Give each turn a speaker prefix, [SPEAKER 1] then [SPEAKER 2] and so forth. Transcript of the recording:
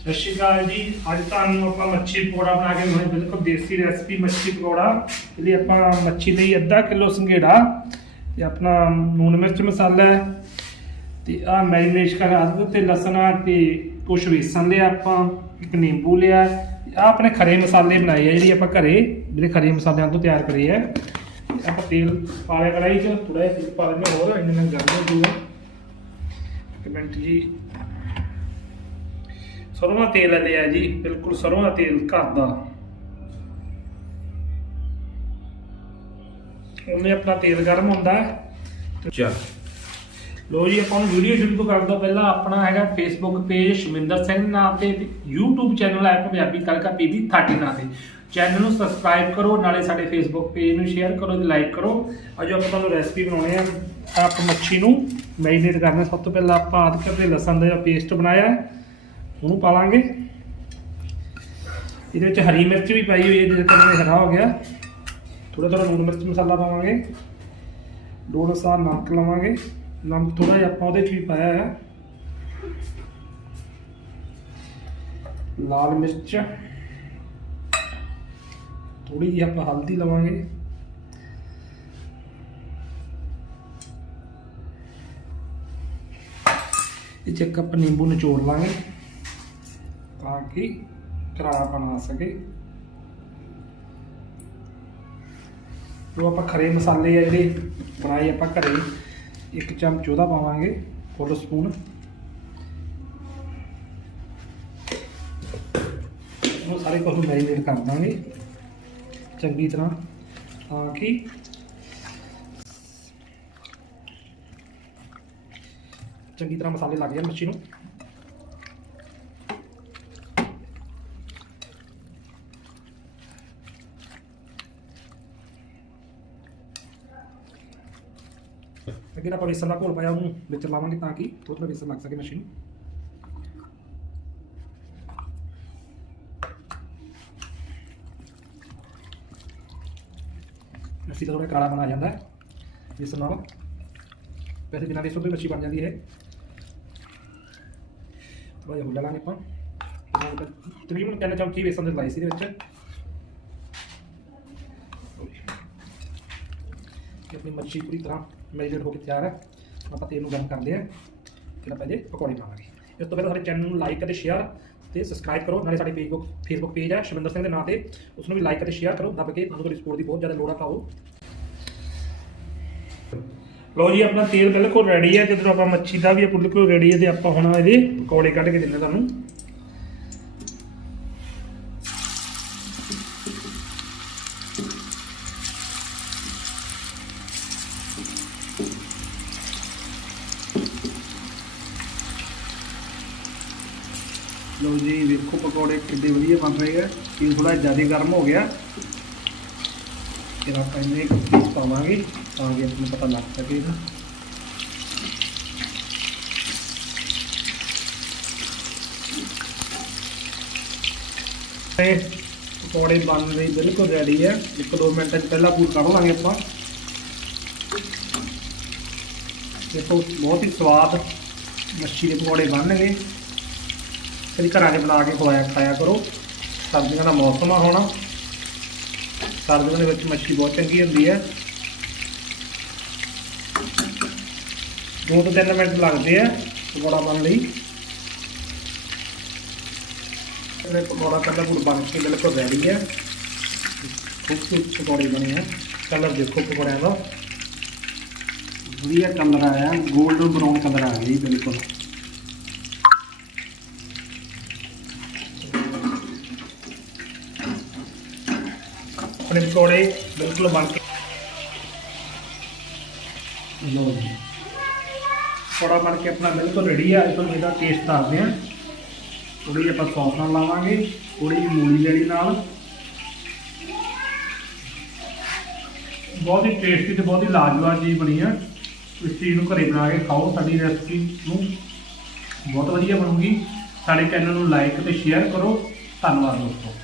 [SPEAKER 1] ਸਤਿ ਸ਼੍ਰੀ ਅਕਾਲ ਜੀ। ਅੱਜ ਤੁਹਾਨੂੰ ਆਪਾਂ ਮੱਛੀ ਪਕੌੜਾ ਬਣਾ ਕੇ ਦਿਖਾਉਣੇ। ਬਿਲਕੁਲ ਦੇਸੀ ਰੈਸਪੀ ਮੱਛੀ ਪਕੌੜਾ। ਇਹਦੀ ਆਪਾਂ ਮੱਛੀ ਲਈ ਅੱਧਾ ਕਿਲੋ ਸੰਘੇੜਾ ਤੇ ਆਪਣਾ ਨੂਨ ਮਿਰਚ ਮਸਾਲਾ ਹੈ ਤੇ ਆ ਮੈਰੀਨੇਟ ਕਰ ਅਦਰਕ ਤੇ ਲਸਣ ਆ ਤੇ ਕੁਛ ਵੇਸਣ ਲਿਆ ਆਪਾਂ, ਇੱਕ ਨਿੰਬੂ ਲਿਆ। ਆ ਆਪਣੇ ਖਰੇ ਮਸਾਲੇ ਬਣਾਏ ਆ, ਜਿਹੜੀ ਆਪਾਂ ਘਰੇ, ਜਿਹੜੇ ਖਰੇ ਮਸਾਲਿਆਂ ਤੋਂ ਤਿਆਰ ਕਰੇ ਆ। ਆਪਾਂ ਤੇਲ ਪਾ ਲਿਆ ਕੜਾਈ 'ਚ ਥੋੜਾ ਜਿਹਾ ਤੇਲ ਪਾ ਲੈਂਦੇ ਹੋਰ ਇੰਨੇ ਨਾਲ ਗਰਮ ਹੋ ਜੂਗਾ ਇੱਕ ਜੀ। ਸਰੋਂ ਦਾ ਤੇਲ ਲਿਆ ਜੀ, ਬਿਲਕੁਲ ਸਰੋਂ ਦਾ ਤੇਲ ਘਰ ਦਾ। ਉਹਨੇ ਆਪਣਾ ਤੇਲ ਗਰਮ ਹੁੰਦਾ ਚਲ। ਲੋ ਜੀ, ਆਪਾਂ ਨੂੰ ਵੀਡੀਓ ਸ਼ੁਰੂ ਕਰਨ ਤੋਂ ਪਹਿਲਾਂ ਆਪਣਾ ਹੈਗਾ ਫੇਸਬੁੱਕ ਪੇਜ ਸ਼ਮਿੰਦਰ ਸਿੰਘ ਨਾਮ ਤੇ YouTube ਚੈਨਲ ਹੈ ਪੰਜਾਬੀ ਤੜਕਾ ਪੀਬੀ 30 ਨਾਮ ਤੇ। ਚੈਨਲ ਨੂੰ ਸਬਸਕ੍ਰਾਈਬ ਕਰੋ, ਨਾਲੇ ਸਾਡੇ ਫੇਸਬੁੱਕ ਪੇਜ ਨੂੰ ਸ਼ੇਅਰ ਕਰੋ ਤੇ ਲਾਈਕ ਕਰੋ। ਅੱਜ ਆਪਾਂ ਤੁਹਾਨੂੰ ਰੈਸਪੀ ਬਣਾਉਣੇ ਆ, ਆਪ ਮੱਛੀ ਨੂੰ ਮੈਰੀਨੇਟ ਕਰਨਾ। ਸਭ ਤੋਂ ਪਹਿਲਾਂ ਆਪਾਂ ਅਦਰਕ ਤੇ ਲਸਣ ਦਾ ਪੇਸਟ ਬਣਾਇਆ ਹੈ ਉਹਨੂੰ ਪਾ ਲਾਂਗੇ। ਇਹਦੇ ਵਿੱਚ ਹਰੀ ਮਿਰਚ ਵੀ ਪਾਈ ਹੋਈ ਹੈ, ਜਿਹਦੇ ਕਰਕੇ ਹਰਾ ਹੋ ਗਿਆ। ਥੋੜਾ ਥੋੜਾ ਲੂਣ ਮਿਰਚ ਮਸਾਲਾ ਪਾਵਾਂਗੇ। ਲੂਣ ਅਨੁਸਾਰ ਨਮਕ ਲਵਾਂਗੇ। ਨਮਕ ਥੋੜਾ ਜਿਹਾ ਆਪਾਂ ਉਹਦੇ 'ਚ ਵੀ ਪਾਇਆ ਹੈ ਲਾਲ ਮਿਰਚ। ਥੋੜੀ ਜਿਹੀ ਆਪਾਂ ਹਲਦੀ ਲਵਾਂਗੇ। ਇਹ 'ਚ ਇੱਕ ਕੱਪ ਨਿੰਬੂ ਨਿਚੋੜ ਲਾਂਗੇ। ਤਾਂ ਕਿ ਕਰਾਰਾ ਬਣਾ ਸਕੇ। ਜੋ ਆਪਾਂ ਖਰੇ ਮਸਾਲੇ ਆ ਜਿਹੜੇ ਬਣਾਏ ਆਪਾਂ ਘਰੇ, ਇੱਕ ਚਮਚ ਉਹਦਾ ਪਾਵਾਂਗੇ, ਫੁੱਲ ਸਪੂਨ। ਉਹ ਸਾਰੇ ਕੁਝ ਮੈਰੀਨੇਟ ਕਰ ਦਾਂਗੇ ਚੰਗੀ ਤਰ੍ਹਾਂ, ਤਾਂ ਕਿ ਚੰਗੀ ਤਰ੍ਹਾਂ ਮਸਾਲੇ ਲੱਗ ਜਾਣ ਮੱਛੀ ਨੂੰ। ਅੱਗੇ ਆਪਾਂ ਵੇਸਣ ਦਾ ਘੋਲ ਪਾਇਆ, ਉਹਨੂੰ ਵਿੱਚ ਲਾਵਾਂਗੇ ਤਾਂ ਕਿ ਥੋੜਾ ਥੋੜਾ ਵੇਸਣ ਲੱਗ ਸਕੇ ਮੱਛੀ ਨੂੰ ਮੱਛੀ ਦਾ ਥੋੜਾ ਕਾਲਾ ਬਣਾ ਜਾਂਦਾ ਹੈ ਵੇਸਣ ਨਾਲ। ਵੈਸੇ ਬਿਨਾਂ ਵੇਸਣ ਤੋਂ ਮੱਛੀ ਬਣ ਜਾਂਦੀ ਹੈ। ਥੋੜਾ ਜਿਹਾ ਹੁੱਲਾ ਲਾਂਗੇ ਆਪਾਂ। ਤਕਰੀਬਨ ਤਿੰਨ ਚਮਚੀ ਵੇਸਣ ਦੇ ਲਾਈ ਸੀ ਇਹਦੇ ਵਿੱਚ। ਕਿ ਆਪਣੀ ਮੱਛੀ ਪੂਰੀ ਤਰ੍ਹਾਂ ਮੈਰੀਨੇਟ ਹੋ ਕੇ ਤਿਆਰ ਹੈ, ਆਪਾਂ ਤੇਲ ਨੂੰ ਗਰਮ ਕਰਦੇ ਹਾਂ। ਫਿਰ ਆਪਾਂ ਇਹਦੇ ਪਕੌੜੇ ਬਣਾਵਾਂਗੇ। ਇਸ ਤੋਂ ਪਹਿਲਾਂ ਸਾਡੇ ਚੈਨਲ ਨੂੰ ਲਾਈਕ ਅਤੇ ਸ਼ੇਅਰ ਤੇ ਸਬਸਕ੍ਰਾਈਬ ਕਰੋ, ਨਾਲੇ ਸਾਡੀ ਫੇਸਬੁੱਕ ਫੇਸਬੁੱਕ ਪੇਜ ਹੈ ਸ਼ਮਿੰਦਰ ਸਿੰਘ ਦੇ ਨਾਂ ਤੇ। ਉਸ ਨੂੰ ਵੀ ਲਾਈਕ ਅਤੇ ਸ਼ੇਅਰ ਕਰੋ, ਦੱਬ ਕੇ ਤੁਹਾਨੂੰ ਤੁਹਾਡੀ ਸਪੋਰਟ ਦੀ ਬਹੁਤ ਜ਼ਿਆਦਾ ਲੋੜ ਆ, ਪਾਓ। ਲਓ ਜੀ, ਆਪਣਾ ਤੇਲ ਬਿਲਕੁਲ ਰੈਡੀ ਹੈ ਜਦੋਂ ਆਪਾਂ ਮੱਛੀ ਦਾ ਵੀ ਬਿਲਕੁਲ ਰੈਡੀ ਹੈ ਤੇ ਆਪਾਂ ਹੁਣ ਇਹਦੇ ਪਕੌੜੇ ਕੱਢ ਕੇ ਦਿੰਨੇ ਤੁਹਾਨੂੰ। ਲਓ ਜੀ, ਵੇਖੋ ਪਕੌੜੇ ਕਿੱਡੇ ਵਧੀਆ ਬਣ ਰਹੇ ਆ। ਤੇਲ ਥੋੜਾ ਜ਼ਿਆਦਾ ਗਰਮ ਹੋ ਗਿਆ। ਫਿਰ ਆਪਾਂ ਇਹਨੇ ਪੀਸ ਪਾਵਾਂਗੇ, ਤਾਂ ਕਿ ਆਪਾਂ ਪਤਾ ਲੱਗ ਸਕੇਗਾ ਤੇ ਪਕੌੜੇ ਬਣ ਲਈ ਬਿਲਕੁਲ ਰੈਡੀ ਹੈ ਇੱਕ ਦੋ ਮਿੰਟ ਪਹਿਲਾਂ ਪੂਰ ਕੱਢ ਲਾਂਗੇ ਆਪਾਂ। ਦੇਖੋ, ਬਹੁਤ ਹੀ ਸਵਾਦ ਮੱਛੀ ਦੇ ਪਕੌੜੇ ਬਣਨਗੇ। ਕਦੀ ਘਰਾਂ 'ਚ ਬਣਾ ਕੇ ਖਵਾਇਆ ਖਾਇਆ ਕਰੋ। ਸਰਦੀਆਂ ਦਾ ਮੌਸਮ ਆ ਹੁਣ। ਸਰਦੀਆਂ ਦੇ ਵਿੱਚ ਮੱਛੀ ਬਹੁਤ ਚੰਗੀ ਹੁੰਦੀ ਹੈ। ਦੋ ਤੋਂ ਤਿੰਨ ਮਿੰਟ ਲੱਗਦੇ ਆ ਪਕੌੜਾ ਬਣਨ ਲਈ। ਇਹ ਪਕੌੜਾ ਪਹਿਲਾਂ ਪੂਰ ਬਣ ਕੇ ਬਿਲਕੁਲ ਰੈਡੀ ਹੈ ਖੂਬਸੂਰਤ ਪਕੌੜੇ ਬਣੇ ਆ। ਕਲਰ ਦੇਖੋ ਪਕੌੜਿਆਂ ਦਾ। ਵਧੀਆ ਕਲਰ ਆਇਆ। 골ਡਨ ਬਰਾਊਨ ਕਲਰ ਆ ਗਿਆ ਜੀ, ਬਿਲਕੁਲ। ਆਪਣੇ ਪਕੌੜੇ ਬਿਲਕੁਲ ਬਣ ਕੇ। ਲਓ ਜੀ। ਪਕੌੜਾ ਬਣ ਕੇ ਆਪਣਾ ਬਿਲਕੁਲ ਰੈਡੀ ਆ। ਇਸ ਨੂੰ ਇਹਦਾ ਟੇਸਟ ਦੱਸਦੇ ਆ। ਥੋੜੀ ਜਿਹੀ ਆਪਾਂ ਸੌਸ ਨਾਲ ਲਾਵਾਂਗੇ। ਥੋੜੀ ਜਿਹੀ ਮੂਲੀ ਲੈਣੀ ਨਾਲ। ਬਹੁਤ ਹੀ ਟੇਸਟੀ ਤੇ ਬਹੁਤ ਹੀ ਲਾਜਵਾਬ ਚੀਜ਼ ਬਣੀ ਆ। ਇਸ ਚੀਜ਼ ਨੂੰ ਘਰੇ ਬਣਾ ਕੇ ਖਾਓ। ਸਾਡੀ ਰੈਸਪੀ ਨੂੰ ਬਹੁਤ ਵਧੀਆ ਬਣੂਗੀ। ਸਾਡੇ ਚੈਨਲ ਨੂੰ ਲਾਈਕ ਤੇ ਸ਼ੇਅਰ ਕਰੋ। ਧੰਨਵਾਦ ਦੋਸਤੋ।